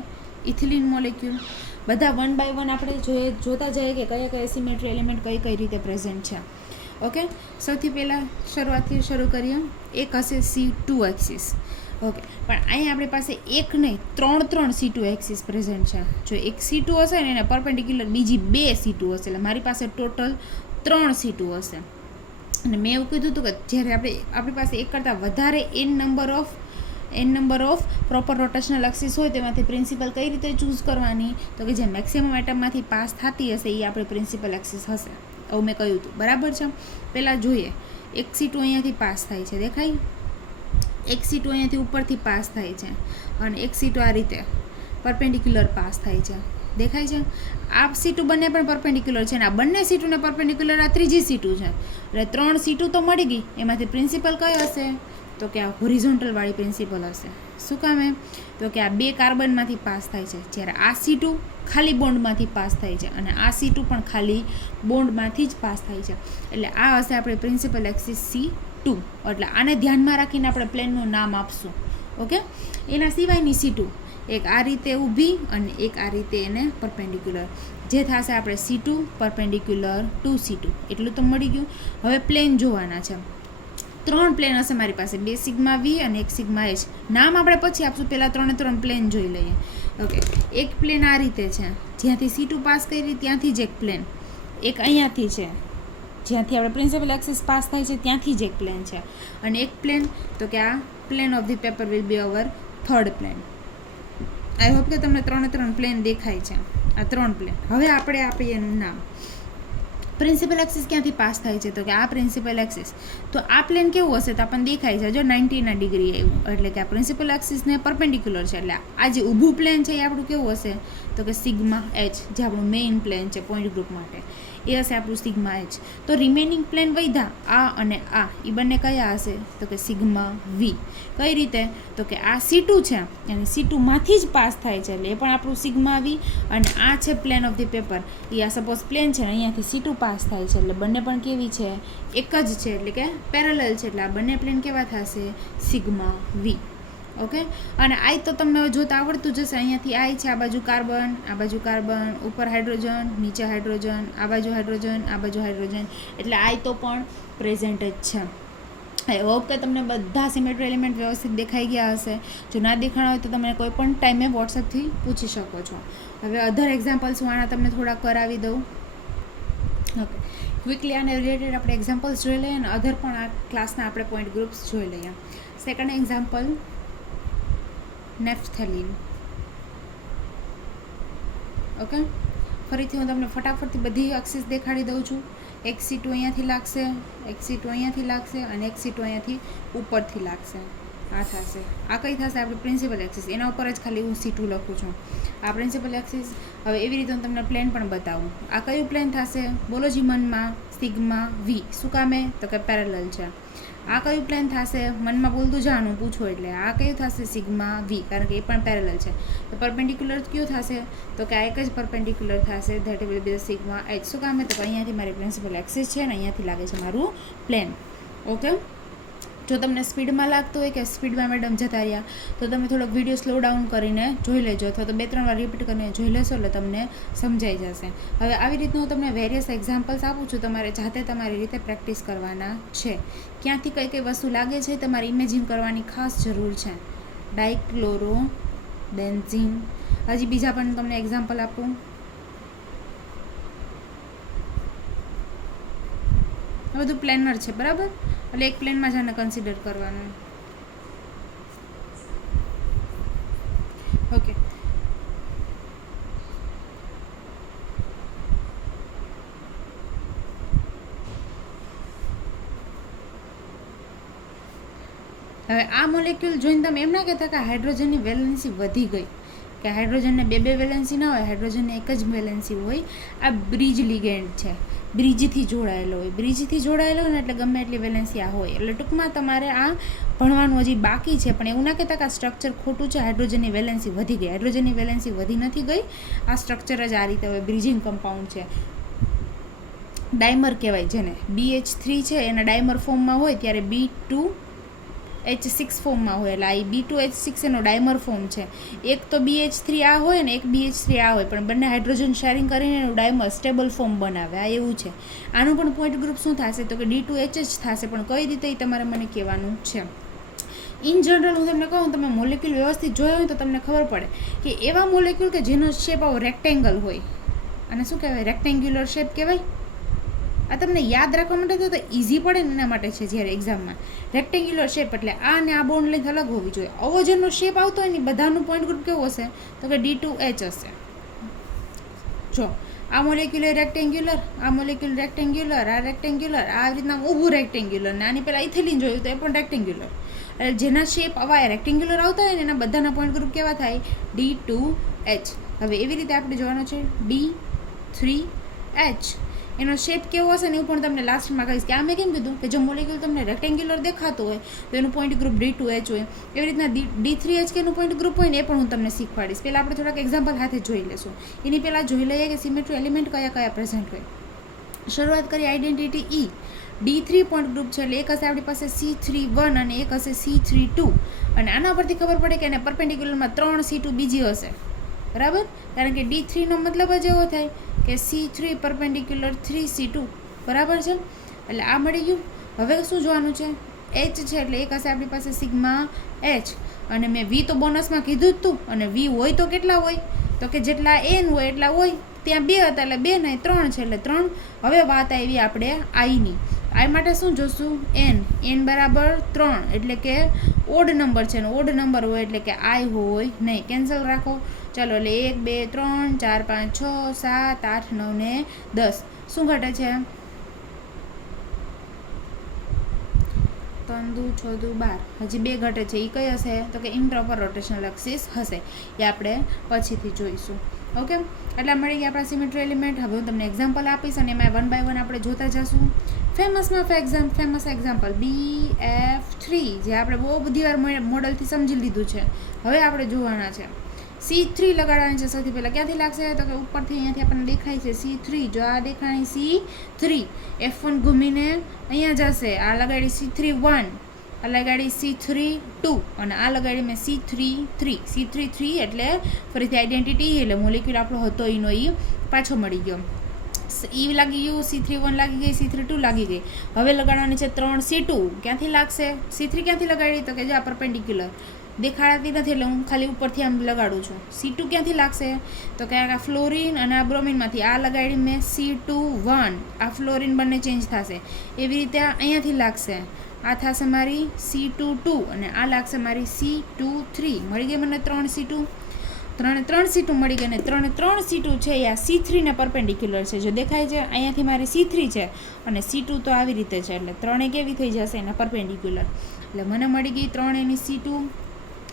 ઇથિલિન મોલેક્યુલ. બધા 1 બાય 1 આપણે જોતા જઈએ કે કયા કયા સિમેટ્રી એલિમેન્ટ કઈ કઈ રીતે પ્રેઝન્ટ છે. ઓકે, સૌથી પહેલાં શરૂઆતથી શરૂ કરીએ. એક હશે C2 એક્સિસ. ઓકે, પણ અહીંયા આપણી પાસે એક નહીં 3 C2 એક્સિસ પ્રેઝન્ટ છે. જો એક C2 હશે ને એને પરપેન્ડિક્યુલર બીજી 2 C2 હશે, એટલે મારી પાસે ટોટલ 3 C2 હશે. અને મેં એવું કીધું હતું કે જ્યારે આપણી પાસે એક કરતાં વધારે n number of proper rotational axis હોય તેમાંથી પ્રિન્સિપલ કઈ રીતે ચૂઝ કરવાની તો કે જે મેક્સિમમ એટમમાંથી પાસ થતી હશે એ આપણી પ્રિન્સિપલ એક્સિસ હશે. આવું મેં કહ્યું હતું, બરાબર છે. પહેલાં જોઈએ, એક C2 અહીંયાથી પાસ થાય છે, દેખાય, એક C2 અહીંયાથી ઉપરથી પાસ થાય છે અને એક C2 આ રીતે પરપેન્ડિક્યુલર પાસ થાય છે, દેખાય છે. આ C2 બંને પણ પરપેન્ડિક્યુલર છે અને આ બંને C2 ને પરપેન્ડિક્યુલર આ ત્રીજી C2 છે. એટલે 3 C2 તો મળી ગઈ. એમાંથી પ્રિન્સિપલ કઈ હશે તો કે આ હોરિઝોન્ટલ વાળી પ્રિન્સિપલ હશે. શું કામે તો કે આ 2 કાર્બનમાંથી પાસ થાય છે, જ્યારે આ C2 ખાલી બોન્ડમાંથી પાસ થાય છે અને આ C2 પણ ખાલી બોન્ડમાંથી જ પાસ થાય છે. એટલે આ હશે આપણે પ્રિન્સિપલ એક્સિસ C2. એટલે આને ધ્યાનમાં રાખીને આપણે પ્લેનનું નામ આપશું. ઓકે, એના સિવાયની C2 એક આ રીતે ઊભી અને એક આ રીતે એને પરપેન્ડિક્યુલર, જે થશે આપણે C2 પરપેન્ડિક્યુલર 2C2. એટલું તો મળી ગયું. હવે પ્લેન જોવાના છે. 3 પ્લેન હશે મારી પાસે, 2 સિગ્મા V અને 1 સિગ્મા H. નામ આપણે પછી આપશું, પહેલાં 3 પ્લેન જોઈ લઈએ. ઓકે, એક પ્લેન આ રીતે છે, જ્યાંથી C2 પાસ કરી ત્યાંથી જ એક પ્લેન. એક અહીંયાથી છે, જ્યાંથી આપણે પ્રિન્સિપલ એક્સિસ પાસ થાય છે ત્યાંથી જ એક પ્લેન છે. અને એક પ્લેન તો કે આ plane of the paper will be our third plane. I hope કે તમને 3 પ્લેન દેખાય છે. આ 3 પ્લેન. હવે આપણે આપીએ એનું નામ. પ્રિન્સિપલ એક્સિસ ક્યાંથી પાસ થાય છે તો કે આ પ્રિન્સિપલ એક્સિસ. તો આ પ્લેન કેવું હશે તો આપણને દેખાય છે, જો 90 ડિગ્રી આવ્યું, એટલે કે આ પ્રિન્સિપલ એક્સિસને પરપેન્ડિક્યુલર છે. એટલે આ જે ઊભું પ્લેન છે એ આપણું કેવું હશે તો કે સિગ્મા H, જે આપણું મેઇન પ્લેન છે પોઈન્ટ ગ્રુપ માટે, એ હશે આપણું સિગ્મા H. તો રિમેનિંગ પ્લેન વધ્યા આ અને આ, એ બંને કયા હશે તો કે સિગ્મા V. કઈ રીતે તો કે આ C2 છે અને C2માંથી જ પાસ થાય છે, એટલે એ પણ આપણું સિગ્મા V. અને આ છે પ્લેન ઓફ ધી પેપર, એ આ સપોઝ પ્લેન છે ને અહીંયાથી C2 પાસ થાય છે, એટલે બંને પણ કેવી છે, એક જ છે, એટલે કે પેરેલલ છે. એટલે આ બંને પ્લેન કેવા થશે, સિગ્મા V. ઓકે, અને આઈ તો તમને જોતા આવડતું જશે. અહીંયાથી આઈ છે, આ બાજુ કાર્બન, આ બાજુ કાર્બન, ઉપર હાઇડ્રોજન, નીચે હાઇડ્રોજન, આ બાજુ હાઇડ્રોજન, આ બાજુ હાઇડ્રોજન, એટલે આઈ તો પણ પ્રેઝન્ટ જ છે. આઈ હોપ કે તમને બધા સિમેટ્રી એલિમેન્ટ વ્યવસ્થિત દેખાઈ ગયા હશે. જો ના દેખાણા હોય તો તમે કોઈ પણ ટાઈમે વોટ્સઅપથી પૂછી શકો છો. હવે અધર એક્ઝામ્પલ્સ હું આના તમને થોડા કરાવી દઉં. ઓકે, ક્વિકલી આને રિલેટેડ આપણે એક્ઝામ્પલ્સ જોઈ લઈએ અને અધર પણ આ ક્લાસના આપણે પોઈન્ટ ગ્રુપ્સ જોઈ લઈએ. Second example, નેફ્થેલિન. ઓકે, ફરીથી હું તમને ફટાફટથી બધી એક્સિસ દેખાડી દઉં છું. XC2 અહીંયાથી લાગશે, XC2 અહીંયાથી લાગશે અને XC2 અહીંયાથી ઉપરથી લાગશે. આ થશે. આ કઈ થશે? આપણી પ્રિન્સિપલ એક્સિસ. એના ઉપર જ ખાલી હું C2 લખું છું. આ પ્રિન્સિપલ એક્સિસ. હવે એવી રીતે હું તમને પ્લેન પણ બતાવું. આ કયું પ્લેન થશે? બોલો જી મનમાં. Sigma V. શું કામે? તો કે પેરેલલ છે. આ કયું પ્લેન થશે? મનમાં બોલતું જાણું પૂછો એટલે. આ કયું થશે? સિગ્મા V, કારણ કે એ પણ પેરેલલ છે. તો પરપેન્ડિક્યુલર કયું થશે? તો કે આ એક જ પરપેન્ડિક્યુલર થશે, that will be the sigma H. શું કામે? તો અહીંયાથી મારી પ્રિન્સિપલ એક્સિસ છે અને અહીંયાથી લાગે છે મારું પ્લેન. ઓકે, જો તમને સ્પીડમાં લાગતું હોય કે સ્પીડમાં મેડમ જતા રહ્યા તો તમે થોડોક વિડીયો સ્લો ડાઉન કરીને જોઈ લેજો, અથવા તો 2-3 વાર રિપીટ કરીને જોઈ લેશો એટલે તમને સમજાઈ જશે. હવે આવી રીતનું હું તમને વેરિયસ એક્ઝામ્પલ્સ આપું છું, તમારે જાતે તમારી રીતે પ્રેક્ટિસ કરવાના છે. ક્યાંથી કઈ કઈ વસ્તુ લાગે છે તમારે ઇમેજિન કરવાની ખાસ જરૂર છે. Dichloro benzene. હજી બીજા પણ તમને એક્ઝામ્પલ આપું. આ બધું પ્લેનર છે, બરાબર? એટલે એક પ્લેનમાં જ આને કન્સિડર કરવાનું. ઓકે, હવે આ મોલેક્યુલ જોઈને તમે એમ ના કહેતા કે હાઇડ્રોજનની વેલેન્સી વધી ગઈ, કે હાઇડ્રોજનને બે વેલેન્સી ના હોય, હાઇડ્રોજનને એક જ વેલેન્સી હોય. આ બ્રિજ લિગેન્ડ છે, બ્રિજથી જોડાયેલો હોય. બ્રિજથી જોડાયેલો હોય ને એટલે ગમે એટલી વેલેન્સી આ હોય. એટલે ટૂંકમાં તમારે આ ભણવાનું હજી બાકી છે, પણ એવું ના કહેતા કે આ સ્ટ્રક્ચર ખોટું છે, હાઇડ્રોજનની વેલેન્સી વધી ગઈ. હાઇડ્રોજનની વેલેન્સી વધી નથી ગઈ, આ સ્ટ્રક્ચર જ આ રીતે હોય, બ્રિજિંગ કમ્પાઉન્ડ છે. ડાયમર કહેવાય જેને. BH3 છે એના ડાયમર ફોર્મમાં હોય ત્યારે B2H6 ફોર્મમાં હોય, એટલે આ B2H6 એનો ડાયમર ફોર્મ છે. એક તો BH3 આ હોય ને એક BH3 આ હોય, પણ બંને હાઇડ્રોજન શેરિંગ કરીને એનું ડાયમર સ્ટેબલ ફોર્મ બનાવે. આ એવું છે. આનું પણ પોઈન્ટ ગ્રુપ શું થશે? તો કે D2H જ થશે, પણ કઈ રીતે એ તમારે મને કહેવાનું છે. ઇન જનરલ હું તમને કહું, તમે મોલેક્યુલ વ્યવસ્થિત જોયો હોય તો તમને ખબર પડે કે એવા મોલેક્યુલ કે જેનો શેપ આવો રેક્ટેંગલ હોય, અને શું કહેવાય? રેક્ટેંગ્યુલર શેપ કહેવાય. આ તમને યાદ રાખવા માટે તો ઇઝી પડે ને એના માટે છે. જ્યારે એક્ઝામમાં રેક્ટેંગ્યુલર શેપ એટલે આ ને આ બોન્ડ લેન્થ અલગ હોવી જોઈએ. આવો જેનો શેપ આવતો હોય ને બધાનું પોઈન્ટ ગ્રુપ કેવો હશે? તો કે D2H હશે. જો આ મોલેક્યુલ રેક્ટેંગ્યુલર, આ મોલેક્યુલ રેક્ટેંગ્યુલર, આ રેક્ટેંગ્યુલર, આ રીતના ઊભું રેક્ટેંગ્યુલર, ને આની પહેલાં ઇથિલિન જોયું તો એ પણ રેક્ટેંગ્યુલર. એટલે જેના શેપ આવા રેક્ટેંગ્યુલર આવતા હોય ને એના બધાના પોઈન્ટ ગ્રુપ કેવા થાય? D2H. હવે એવી રીતે આપણે જોવાનો છે D3H. એનો શેપ કેવો હશે ને એવું પણ તમને લાસ્ટમાં કહીશ. કે આ મેં કેમ કીધું કે જો મોલેક્યુલ તમને રેક્ટેંગ્યુલર દેખાતો હોય તો એનું પોઈન્ટ ગ્રુપ D2H હોય. એવી રીતના D3H કે એનું પોઈન્ટ ગ્રુપ હોય ને એ પણ હું તમને શીખવાડીશ. પહેલાં આપણે થોડાક એક્ઝામ્પલ હાથે જોઈ લઈશું. એની પહેલાં જોઈ લઈએ કે સિમેટ્રી એલિમેન્ટ કયા કયા પ્રેઝન્ટ હોય. શરૂઆત કરી identity E. D3 point group છે એટલે એક હશે આપણી પાસે C31 અને એક હશે C32. અને આના પરથી ખબર પડે કે એને પરપેન્ડિક્યુલરમાં 3 C2 બીજી હશે, બરાબર? કારણ કે D3નો મતલબ જ એવો થાય કે C3 પરપેન્ડિક્યુલર 3C2, બરાબર છે? એટલે આ મળી ગયું. હવે શું જોવાનું છે? H છે એટલે એક હશે આપણી પાસે સિગ્મા H. અને મેં V તો બોનસમાં કીધું જ તું. અને V હોય તો કેટલા હોય? તો કે જેટલા N હોય એટલા હોય. ત્યાં 2 હતા એટલે 2 નહીં 3 છે એટલે 3. હવે વાત આવી આપણે આઈની. આઈ માટે શું જોશું? N બરાબર 3, એટલે કે ઓડ નંબર છે. ઓડ નંબર હોય એટલે કે આઈ હોય નહીં. કેન્સલ રાખો. ચાલો એટલે 1 2 3 4 5 6 7 8 9 ને 10. શું ઘટે છે? 3 2 6 2 12. હજી 2 ઘટે છે. એ કઈ હશે? તો કે ઇમ્પ્રોપર રોટેશનલ એક્સિસ હશે. એ આપણે પછીથી જોઈશું. ઓકે, એટલે મળી ગયા આપણા સિમેટ્રી એલિમેન્ટ. હવે હું તમને એક્ઝામ્પલ આપીશ અને એમાં 1 બાય 1 આપણે જોતા જશું. ફેમસ એક્ઝામ્પલ BF3, જે આપણે બહુ બધી વાર મોડલથી સમજી લીધું છે. હવે આપણે જોવાના છે. C3 લગાડવાની છે સૌથી પહેલાં. ક્યાંથી લાગશે? તો કે ઉપરથી અહીંયાથી આપણને દેખાય છે C3. જો આ દેખાણી C3, F1 ઘૂમીને અહીંયા જશે. આ લગાડી C3 1, આ લગાડી C3 2 અને આ લગાડી મેં C3 3 એટલે ફરીથી આઈડેન્ટિટી એટલે મોલિક્યુલ આપણો હતો એનો એ પાછો મળી ગયો. ઈ લાગી ગયું, C3 1 લાગી ગઈ, C3 2 લાગી ગઈ. હવે લગાડવાની છે 3 C2. ક્યાંથી લાગશે? C3 ક્યાંથી લગાડી? તો કે જે આ પરપેન્ડિક્યુલર દેખાડાતી નથી એટલે હું ખાલી ઉપરથી આમ લગાડું છું. C2 ક્યાંથી લાગશે? તો કે આ ફ્લોરિન અને આ બ્રોમિનમાંથી આ લગાડી મેં C2 1. આ ફ્લોરિન બંને ચેન્જ થશે. એવી રીતે અહીંયાથી લાગશે. આ થશે મારી C2 2 અને આ લાગશે મારી C2 3. મળી ગઈ મને 3 C2. 3 C2 મળી ગઈ ને 3 C2 છે એ આ C3 ને પરપેન્ડિક્યુલર છે. જો દેખાય છે અહીંયાથી મારી C3 છે અને C2 તો આવી રીતે છે એટલે 3 કેવી થઈ જશે એના પરપેન્ડિક્યુલર. એટલે મને મળી ગઈ 3 એની C2.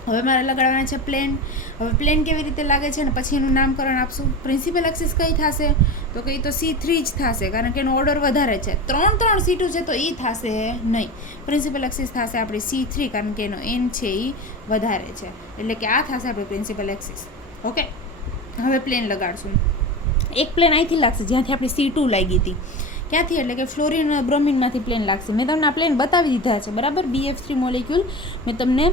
હવે મારે લગાડવાના છે પ્લેન. હવે પ્લેન કેવી રીતે લાગે છે ને પછી એનું નામકરણ આપશું. પ્રિન્સિપલ એક્સિસ કઈ થશે? તો કે તો C3 જ થશે કારણ કે એનો ઓર્ડર વધારે છે. 3 C2 છે તો એ થશે નહીં. પ્રિન્સિપલ એક્સિસ થશે આપણી C3 કારણ કે એનો n છે એ વધારે છે એટલે કે આ થશે આપણી પ્રિન્સિપલ એક્સિસ. ઓકે, હવે પ્લેન લગાડશું. એક પ્લેન અહીંથી લાગશે જ્યાંથી આપણી C2 લાગી હતી. ક્યાંથી? એટલે કે ફ્લોરિન બ્રોમિનમાંથી પ્લેન લાગશે. મેં તમને આ પ્લેન બતાવી દીધા છે બરાબર. BF3 મોલિક્યુલ મેં તમને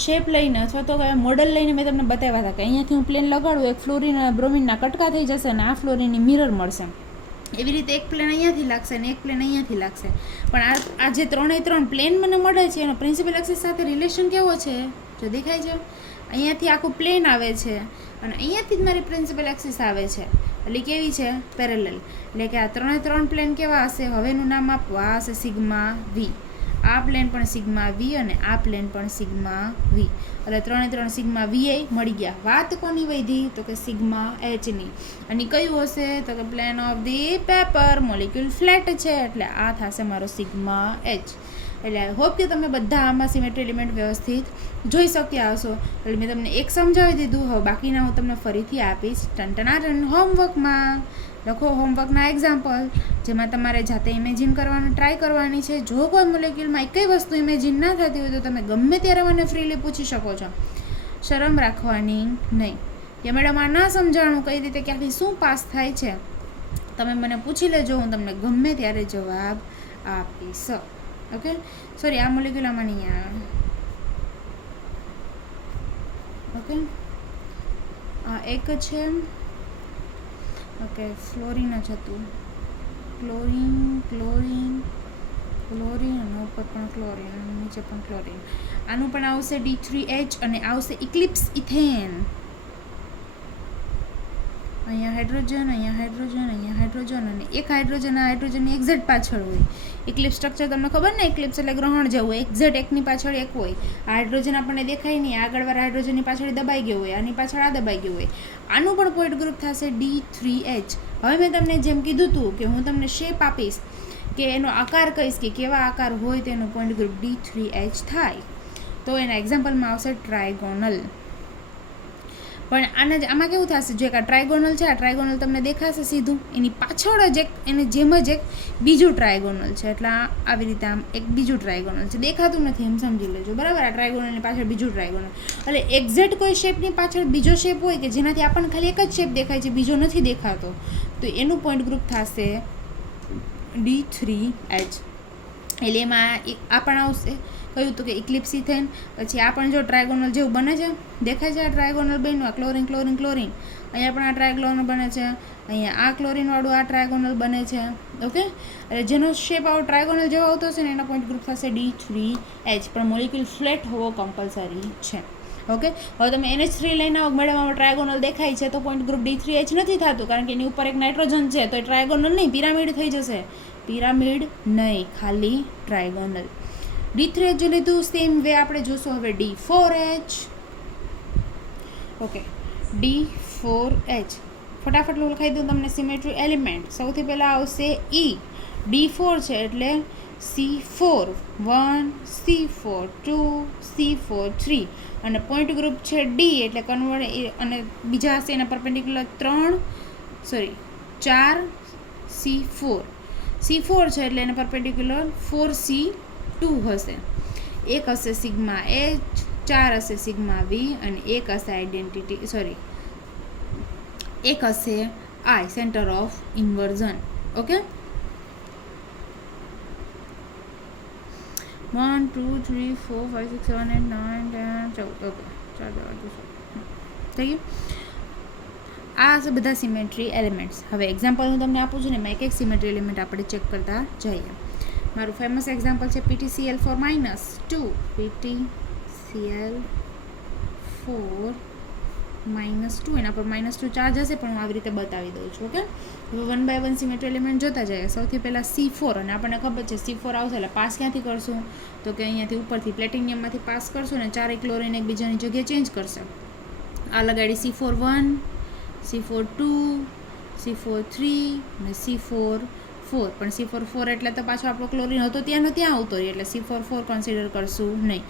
શેપ લઈને અથવા તો મોડલ લઈને મેં તમને બતાવ્યા હતા કે અહીંયાથી હું પ્લેન લગાડું, એક ફ્લોરિન બ્રોમિનના કટકા થઈ જશે અને આ ફ્લોરિનની મિરર મળશે. એવી રીતે એક પ્લેન અહીંયાથી લાગશે અને એક પ્લેન અહીંયાથી લાગશે. પણ આ જે 3 પ્લેન મને મળે છે એનો પ્રિન્સિપલ એક્સિસ સાથે રિલેશન કેવો છે? જો દેખાય છે અહીંયાથી આખું પ્લેન આવે છે અને અહીંયાથી જ મારી પ્રિન્સિપલ એક્સિસ આવે છે એટલે કેવી છે? પેરેલલ. એટલે કે આ 3 પ્લેન કેવા હશે? હવેનું નામ આપવું. આ હશે સિગ્મા વી. આ પ્લેન પણ સિગ્મા વી અને આ પ્લેન પણ સિગ્મા વી. એટલે 3 સિગ્મા વી મળી ગયા. વાત કોની વધી? તો કે સિગ્મા એચની. અને કયું હશે? તો કે plane of the paper. Molecule flat છે એટલે આ થશે મારો સિગ્મા એચ. એટલે આઈ હોપ કે તમે બધા આમાં સિમેટ્રી એલિમેન્ટ વ્યવસ્થિત જોઈ શક્યા હશો. એટલે મેં તમને એક સમજાવી દીધું. હવે બાકીના હું તમને ફરીથી આપીશ ટન હોમવર્કમાં. લખો હોમવર્કના એક્ઝામ્પલ જેમાં તમારે જાતે ઇમેજિન કરવાનું ટ્રાય કરવાની છે. જો કોઈ મોલેક્યુલમાં એક કઈ વસ્તુ ઇમેજિન ના થતી હોય તો તમે ગમે ત્યારે મને ફ્રીલી પૂછી શકો છો. શરમ રાખવાની નહીં. કે મેડમ આ ના સમજાણું કઈ રીતે ક્યાંથી શું પાસ થાય છે તમે મને પૂછી લેજો, હું તમને ગમે ત્યારે જવાબ આપીશ. ઓકે, સોરી આ મોલેક્યુલ આમાં નહીં આવે. ઓકે, આ એક છે. ઓકે, ફ્લોરિન જ હતું. ક્લોરીન અને ઉપર પણ ક્લોરીન અને નીચે પણ ક્લોરીન. આનું પણ આવશે D3H અને આવશે ઇક્લિપ્સ ઇથેન. અહીંયા હાઇડ્રોજન, અહીંયા હાઇડ્રોજન, અહીંયા હાઇડ્રોજન અને એક હાઇડ્રોજન આ હાઇડ્રોજનની એક્ઝેક્ટ પાછળ હોય. ઇક્લિપ્સ સ્ટ્રક્ચર તમને ખબર ને? ઇક્લિપ્સ એટલે ગ્રહણ જેવું. એક્ઝેક્ટ એકની પાછળ એક હોય. આ હાઇડ્રોજન આપણને દેખાય નહીં. આગળવાળા હાઇડ્રોજનની પાછળ દબાઈ ગયું હોય, આની પાછળ આ દબાઈ ગયું હોય. આનું પણ પોઈન્ટ ગ્રુપ થશે D3H. હવે મેં તમને જેમ કીધું હતું કે હું તમને શેપ આપીશ કે એનો આકાર કહીશ કે કેવા આકાર હોય તેનું પોઈન્ટ ગ્રુપ D3H થાય. તો એના એક્ઝામ્પલમાં આવશે ટ્રાયગોનલ. પણ આમાં કેવું થશે? જો એક આ ટ્રાયગોનલ છે, આ ટ્રાયગોનલ તમને દેખાશે સીધું. એની પાછળ જ એક એની જેમ જ એક બીજું ટ્રાયગોનલ છે. એટલે આવી રીતે આમ એક બીજું ટ્રાયગોનલ છે. દેખાતું નથી એમ સમજી લેજો બરાબર. આ ટ્રાયગોનલની પાછળ બીજું ટ્રાયગોનલ. એટલે એક્ઝેક્ટ કોઈ શેપની પાછળ બીજો શેપ હોય કે જેનાથી આપણને ખાલી એક જ શેપ દેખાય છે, બીજો નથી દેખાતો, તો એનું પોઈન્ટ ગ્રુપ થશે D3H. એટલે એમાં આ પણ આવશે. કહ્યું હતું કે ઇક્લિપ્સ ઇથેન. પછી આ પણ જો ટ્રાયગોનલ જેવું બને છે, દેખાય છે આ ટ્રાયગોનલ બન્યું. આ ક્લોરીન. અહીંયા પણ આ ટ્રાયગોનલ બને છે. અહીંયા આ ક્લોરીનવાળું આ ટ્રાયગોનલ બને છે. ઓકે, એટલે જેનો શેપ આવો ટ્રાયગોનલ જેવો આવતો હશે ને એનો પોઈન્ટ ગ્રુપ થશે D3H. પણ મોલિક્યુલ ફ્લેટ હોવો કમ્પલસરી છે. ઓકે, હવે તમે NH3 લઈને આવો, મેડમ આમાં ટ્રાયગોનલ દેખાય છે તો પોઈન્ટ ગ્રુપ D3H નથી થતું કારણ કે એની ઉપર એક નાઇટ્રોજન છે તો એ ટ્રાયગોનલ નહીં, પિરામિડ થઈ જશે. પિરામિડ નહીં, ખાલી ટ્રાયગોનલ. D3H જો લીધું સેમ વે આપણે જોશું હવે D4H. ઓકે, D4H ફટાફટ લખાઈ દઉં તમને સિમેટ્રી એલિમેન્ટ. સૌથી પહેલાં આવશે E. D4 છે એટલે C4 1, C4 2, C4 3 અને પોઈન્ટ ગ્રુપ છે D એટલે કન્વર્ટ. અને બીજા હશે એના પરપેન્ડિક્યુલર 4 C4 છે એટલે એના પરપેન્ડિક્યુલર 4C2 હશે. એક હશે સિગ્મા H, 4 હશે સિગ્મા V અને એક હશે એક હશે I, centre of inversion. Okay, 1 2 3 4 5 6 7 8 9 10 14 okay 4 થઈ ગયું. આ છે બધા સિમેટ્રી એલિમેન્ટ્સ. હવે એક્ઝામ્પલ હું તમને આપું છું ને, એમાં એક સિમેટ્રી એલિમેન્ટ આપણે ચેક કરતા જઈએ. મારું ફેમસ એક્ઝામ્પલ છે PTCl4 -2 PTCl4 -2. એના પર -2 ચાર્જ હશે, પણ હું આવી રીતે બતાવી દઉં છું. ઓકે, હવે 1 બાય 1 સિમેટ્રી એલિમેન્ટ જોતા જઈએ. સૌથી પહેલાં C4, અને આપણને ખબર છે C4 આવશે એટલે પાસ ક્યાંથી કરશું, તો કે અહીંયાથી ઉપરથી પ્લેટિનિયમમાંથી પાસ કરશું ને ચારે ક્લોરિન એકબીજાની જગ્યાએ ચેન્જ કરશે. આ લગાડી C4 1, C4 2, C4 3 અને C4 4. પણ C4 4 એટલે તો પાછો આપણો ક્લોરિન હતો ત્યાંનો ત્યાં આવતો રહ્યો, એટલે C4 4 કન્સિડર કરશું નહીં.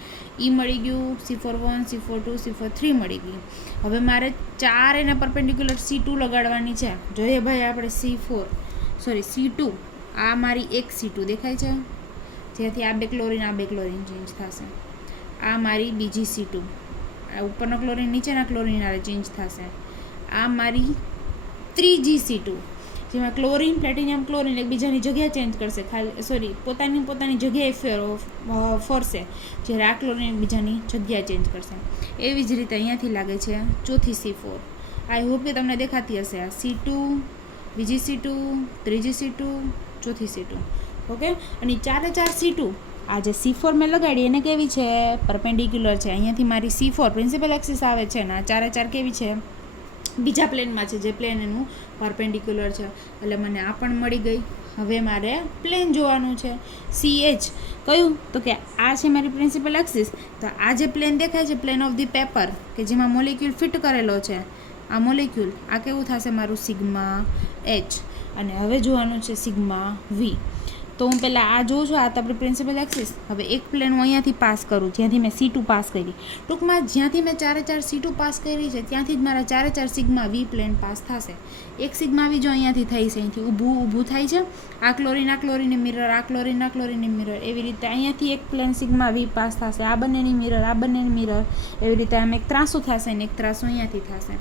મળી ગયું, C4 1, C4 2, C4 3 મળી ગયું. હવે મારે 4 એના પરપેન્ડિક્યુલર C2 લગાડવાની છે. જોઈએ ભાઈ આપણે C2, આ મારી એક C2 દેખાય છે, જેથી આ બે ક્લોરિન ચેન્જ થશે. આ મારી બીજી C2, આ ઉપરનો ક્લોરિન નીચેના ક્લોરિન આરે ચેન્જ થશે. આ મારી ત્રીજી C2, જેમાં ક્લોરિન પ્લેટિનિયમ ક્લોરિન એકબીજાની જગ્યા ચેન્જ કરશે, પોતાની જગ્યાએ ફરશે, જ્યારે આ ક્લોરિન એકબીજાની જગ્યા ચેન્જ કરશે. એવી જ રીતે અહીંયાથી લાગે છે ચોથી C4. આઈ હોપ કે તમને દેખાતી હશે. આ C2, બીજી C2, ત્રીજી C2, ચોથી C2. ઓકે, અને 4 C2 આ જે C4 મેં લગાડી એને કેવી છે, પરપેન્ડિક્યુલર છે. અહીંયાથી મારી C4 પ્રિન્સિપલ એક્સિસ આવે છે ને, આ 4 કેવી છે, બીજા પ્લેનમાં છે, જે પ્લેન એનું પરપેન્ડિક્યુલર છે. એટલે મને આ પણ મળી ગઈ. હવે મારે પ્લેન જોવાનું છે CH. કયું, તો કે આ છે મારી પ્રિન્સિપલ એક્સિસ. તો આ જે પ્લેન દેખાય છે, પ્લેન ઓફ ધી પેપર, કે જેમાં મોલિક્યુલ ફિટ કરેલો છે, આ મોલિક્યુલ, આ કેવું થશે મારું સિગ્મા H. અને હવે જોવાનું છે સિગ્મા V. તો હું પહેલાં આ જોઉં છું, આ તો આપણી પ્રિન્સિપલ એક્સિસ. હવે એક પ્લેન હું અહીંયાથી પાસ કરું, જ્યાંથી મેં C2 પાસ કરી. ટૂંકમાં જ્યાંથી મેં 4 C2 પાસ કરી છે, ત્યાંથી જ મારા 4 સિગ્મા V પ્લેન પાસ થશે. એક સિગ્મા V જો અહીંયાથી થઈ છે, અહીંથી ઊભું થાય છે. આ ક્લોરિનની મિરર, આ ક્લોરિનની મિરર, એવી રીતે અહીંયાથી એક પ્લેન સિગ્મા V પાસ થશે. આ બંનેની મિરર, એવી રીતે આમ એક ત્રાસું થશે ને એક ત્રાસું અહીંયાથી થશે.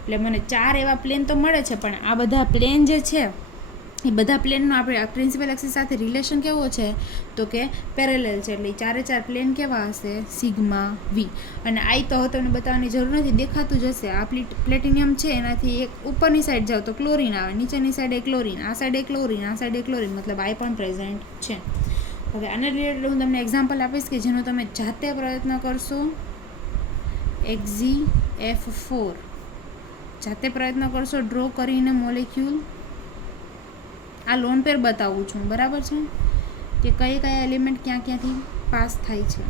એટલે મને 4 એવા પ્લેન તો મળે છે, પણ આ બધા પ્લેન જે છે એ બધા પ્લેનનો આપણે પ્રિન્સિપલ એક્સિસ સાથે રિલેશન કેવો છે, તો કે પેરેલલ છે. એટલે 4 પ્લેન કેવા હશે, સિગ્મા V. અને આઈ તો તમને બતાવવાની જરૂર નથી, દેખાતું જ હશે. આ પ્લેટિનિયમ છે, એનાથી એક ઉપરની સાઈડ જાઓ તો ક્લોરિન આવે, નીચેની સાઈડે ક્લોરિન, આ સાઈડે ક્લોરિન, મતલબ આઈ પણ પ્રેઝન્ટ છે. હવે આને રિલેટેડ હું તમને એક્ઝામ્પલ આપીશ કે જેનો તમે જાતે પ્રયત્ન કરશો. XgF4 જાતે પ્રયત્ન કરશો ડ્રો કરીને મોલેક્યુલ. આ લોન પેર બતાવું છું, બરાબર છે, કે કયા એલિમેન્ટ ક્યાંથી પાસ થાય છે.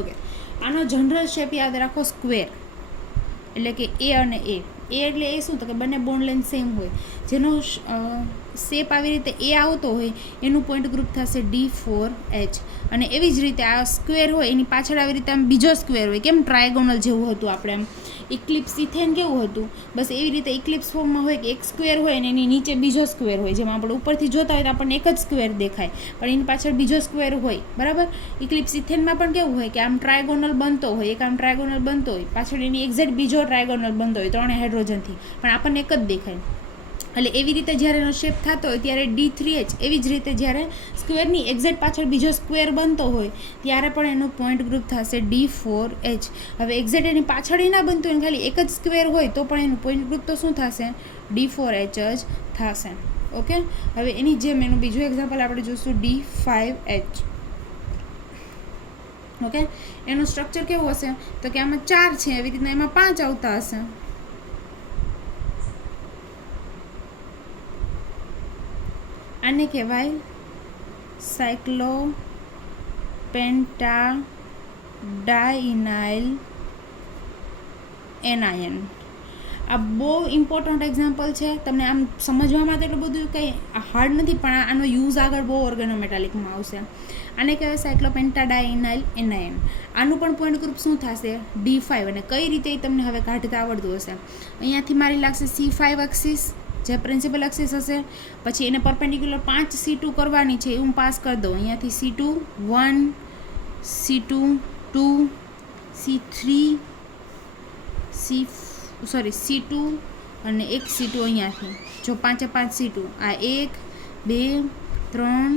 ઓકે, આનો જનરલ શેપ યાદ રાખો, સ્ક્વેર. એટલે કે A અને A એટલે એ શું, તો કે બંને બોન્ડ લેન્થ સેમ હોય. જેનો શેપ આવી રીતે A આવતો હોય એનું પોઈન્ટ ગ્રુપ થશે D4H. અને એવી જ રીતે આ સ્ક્વેર હોય એની પાછળ આવી રીતે આમ બીજો સ્ક્વેર હોય, કેમ ટ્રાયગોનલ જેવું હતું આપણે આમ ઇક્લિપ્સ ઇથેન કેવું હતું, બસ એવી રીતે ઇક્લિપ્સ ફોર્મમાં હોય કે એક સ્ક્વેર હોય ને એની નીચે બીજો સ્ક્વેર હોય. જેમાં આપણે ઉપરથી જોતા હોય તો આપણને એક જ સ્ક્વેર દેખાય, પણ એની પાછળ બીજો સ્ક્વેર હોય, બરાબર. ઇક્લિપ્સ ઇથેનમાં પણ કેવું હોય કે આમ ટ્રાયગોનલ બનતો હોય, એક આમ ટ્રાયગોનલ બનતો હોય, પાછળ એની એક્ઝેક્ટ બીજો ટ્રાયગોનલ બનતો હોય, 3 હાઇડ્રોજનથી, પણ આપણને એક જ દેખાય. એટલે એવી રીતે જ્યારે એનો શેપ થતો હોય ત્યારે D3H. એવી જ રીતે જ્યારે સ્ક્વેરની એક્ઝેક્ટ પાછળ બીજો સ્ક્વેર બનતો હોય ત્યારે પણ એનું પોઈન્ટ ગ્રુપ થશે D4H. હવે એક્ઝેક્ટ એની પાછળ ના બનતું હોય, ખાલી એક જ સ્ક્વેર હોય તો પણ એનું પોઈન્ટ ગ્રુપ તો શું થશે, D4H જ થશે. ઓકે, હવે એની જેમ એનું બીજું એક્ઝામ્પલ આપણે જોઈશું D5H. ઓકે, એનું સ્ટ્રક્ચર કેવું હશે, તો કે આમાં 4 છે, એવી રીતના એમાં 5 આવતા હશે. આને કહેવાય સાયક્લોપેન્ટાડાઇનાઇલ એનાયન. આ બહુ ઇમ્પોર્ટન્ટ એક્ઝામ્પલ છે. તમને આમ સમજવામાં તો એટલું બધું કંઈ હાર્ડ નથી, પણ આનો યુઝ આગળ બહુ ઓર્ગેનોમેટાલિકમાં આવશે. આને કહેવાય સાયક્લોપેન્ટાડાઇનાઇલ એનાયન. આનું પણ પોઈન્ટ ગ્રુપ શું થશે, D5. અને કઈ રીતે તમને હવે કાઢતા આવડતું હશે. અહીંયાથી મારી લાગશે C5 એક્સિસ, જે પ્રિન્સિપલ એક્સિસ હશે. પછી એને પરપેન્ડિક્યુલર 5 C2 કરવાની છે, હું પાસ કરી દઉં. અહીંયાથી C2 1, C2 2, C3 C2 અને એક C2 અહીંયાથી. જો 5 C2, આ 1 2 3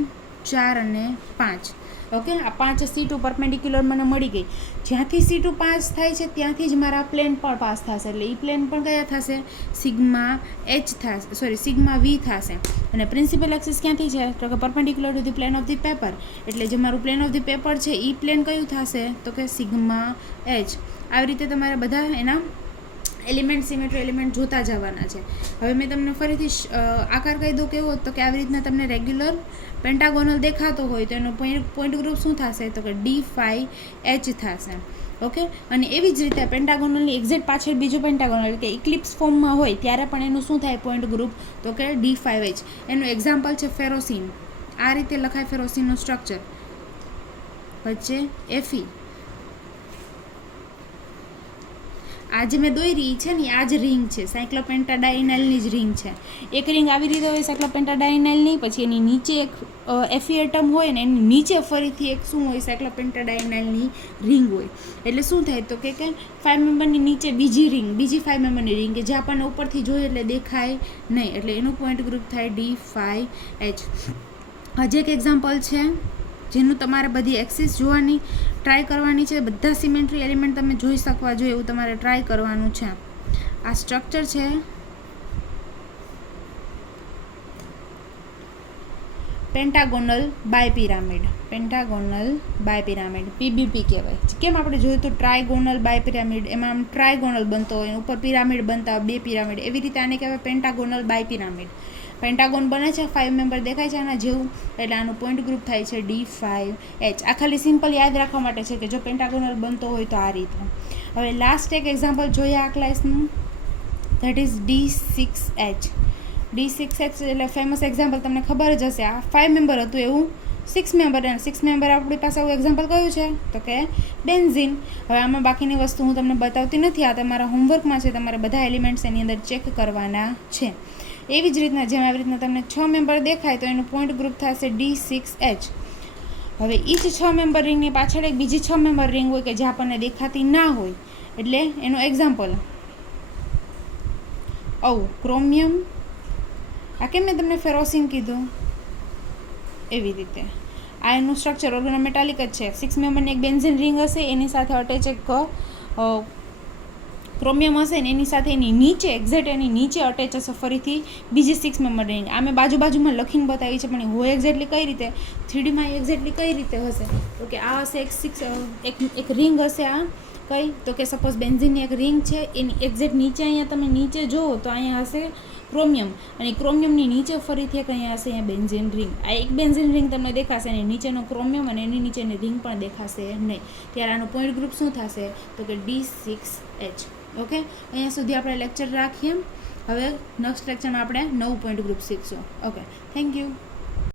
4 અને 5. ઓકે, આ 5 C2 પરપેન્ડિક્યુલર મને મળી ગઈ. જ્યાંથી C2 પાસ થાય છે ત્યાંથી જ મારા પ્લેન પણ પાસ થશે, એટલે એ પ્લેન પણ કયા થશે? સિગ્મા H થશે, સોરી સિગ્મા V થશે. અને પ્રિન્સિપલ એક્સિસ ક્યાંથી છે? તો કે perpendicular to the plane of the paper, એટલે જે મારું પ્લેન ઓફ ધી પેપર છે એ પ્લેન કયું થશે? તો કે સિગ્મા H. આવી રીતે તમારે બધા એના એલિમેન્ટ, સિમેટ્રી એલિમેન્ટ જોતા જવાના છે. હવે મેં તમને ફરીથી આકાર કહી દઉં કેવો, તો કે આવી રીતના તમને રેગ્યુલર પેન્ટાગોનલ દેખાતો હોય તો એનો પોઈન્ટ ગ્રુપ શું થશે? તો કે D5H થશે. ઓકે, અને એવી જ રીતે પેન્ટાગોનલની એક્ઝેક્ટ પાછળ બીજો પેન્ટાગોનલ કે ઇક્લિપ્સ ફોર્મમાં હોય ત્યારે પણ એનું શું થાય પોઈન્ટ ગ્રુપ? તો કે D5H. એનું એક્ઝામ્પલ છે ફેરોસીન. આ રીતે લખાય ફેરોસીનનું સ્ટ્રક્ચર. વચ્ચે Fe. આ જે મેં દોરી છે ને આ જ રિંગ છે, સાયક્લોપેન્ટાડાઇનાઇલની જ રિંગ છે. એક રિંગ આવી રીતે હોય સાયક્લોપેન્ટાડાઇનાઇલની, પછી એની નીચે એક Fe એટમ હોય ને એની નીચે ફરીથી એક શું હોય? સાયક્લોપેન્ટાડાઇનાઇલની રિંગ હોય. એટલે શું થાય? તો કે 5 મેમ્બરની નીચે બીજી રિંગ, બીજી 5 મેમ્બરની રિંગ કે જે આપણને ઉપરથી જોઈએ એટલે દેખાય નહીં, એટલે એનું પોઈન્ટ ગ્રુપ થાય D5H. હજી એક એક્ઝામ્પલ છે જેનું તમારે બધી એક્સિસ જોવાની ટ્રાય કરવાની છે, બધા સિમેન્ટ્રી એલિમેન્ટ તમે જોઈ શકવા જોઈએ એવું તમારે ટ્રાય કરવાનું છે. આ સ્ટ્રક્ચર છે પેન્ટાગોનલ બાયપિરામિડ. પેન્ટાગોનલ બાયપિરામિડ PBP કહેવાય. કેમ આપણે જોયું તો ટ્રાયગોનલ બાયપિરામિડ, એમાં આમ ટ્રાયગોનલ બનતો હોય, ઉપર પિરામિડ બનતા હોય, 2 પિરામિડ, એવી રીતે આને કહેવાય પેન્ટાગોનલ બાયપિરામિડ. પેન્ટાગોન બને છે, 5 મેમ્બર દેખાય છે આના જેવું, એટલે આનું પોઈન્ટ ગ્રુપ થાય છે D5H. આ ખાલી સિમ્પલ યાદ રાખવા માટે છે કે જો પેન્ટાગોનલ બનતો હોય તો આ રીતે. હવે લાસ્ટ એક એક્ઝામ્પલ જોઈએ આ ક્લાસનું, ધેટ ઇઝ D6H. D6H એટલે ફેમસ એક્ઝામ્પલ તમને ખબર જ હશે. આ 5 મેમ્બર હતું એવું 6 મેમ્બર, અને 6 મેમ્બર આપણી પાસે આવું એક્ઝામ્પલ કયું છે? તો કે બેન્ઝીન. હવે આમાં બાકીની વસ્તુ હું તમને બતાવતી નથી, આ તમારા હોમવર્કમાં છે, તમારે બધા એલિમેન્ટ્સ એની અંદર ચેક કરવાના છે. એવી જ રીતના જેમ આવી રીતના તમને 6 મેમ્બર દેખાય તો એનું પોઈન્ટ ગ્રુપ થશે D6H. હવે એ જ 6 મેમ્બર રિંગની પાછળ એક બીજી 6 મેમ્બર રિંગ હોય કે જે આપણને દેખાતી ના હોય, એટલે એનું એક્ઝામ્પલ ક્રોમિયમ. આ કેમ મેં તમને ફેરોસીન કીધું? એવી રીતે આ એનું સ્ટ્રક્ચર ઓર્ગેનોમેટાલિક જ છે. 6 મેમ્બરની એક બેન્ઝીન રિંગ હશે, એની સાથે અટેચ એક ક્રોમિયમ હશે ને એની સાથે એની નીચે એક્ઝેક્ટ એની નીચે અટેચ હશે ફરીથી બીજી 6 મેમ્બર રિંગ. આ મેં બાજુમાં લખીને બતાવી છે, પણ હોય એક્ઝેક્ટલી કઈ રીતે 3Dમાં એક્ઝેક્ટલી કઈ રીતે હશે? તો કે આ હશે એક રિંગ હશે. આ કઈ? તો કે સપોઝ બેન્ઝીનની એક રિંગ છે, એની એક્ઝેક્ટ નીચે અહીંયા તમે નીચે જુઓ તો અહીંયા હશે ક્રોમિયમ, અને ક્રોમિયમની નીચે ફરીથી એક અહીંયા હશે અહીંયા બેન્ઝીન રિંગ. આ એક બેન્ઝીન રિંગ તમને દેખાશે, અને નીચેનો ક્રોમિયમ અને એની નીચેની રિંગ પણ દેખાશે નહીં. ત્યારે આનો પોઈન્ટ ગ્રુપ શું થશે? તો કે D6H. ઓકે, અહીંયા સુધી આપણે લેક્ચર રાખીએ. હવે નેક્સ્ટ લેક્ચરમાં આપણે નવું પોઈન્ટ ગ્રુપ શીખશું. Okay, thank you.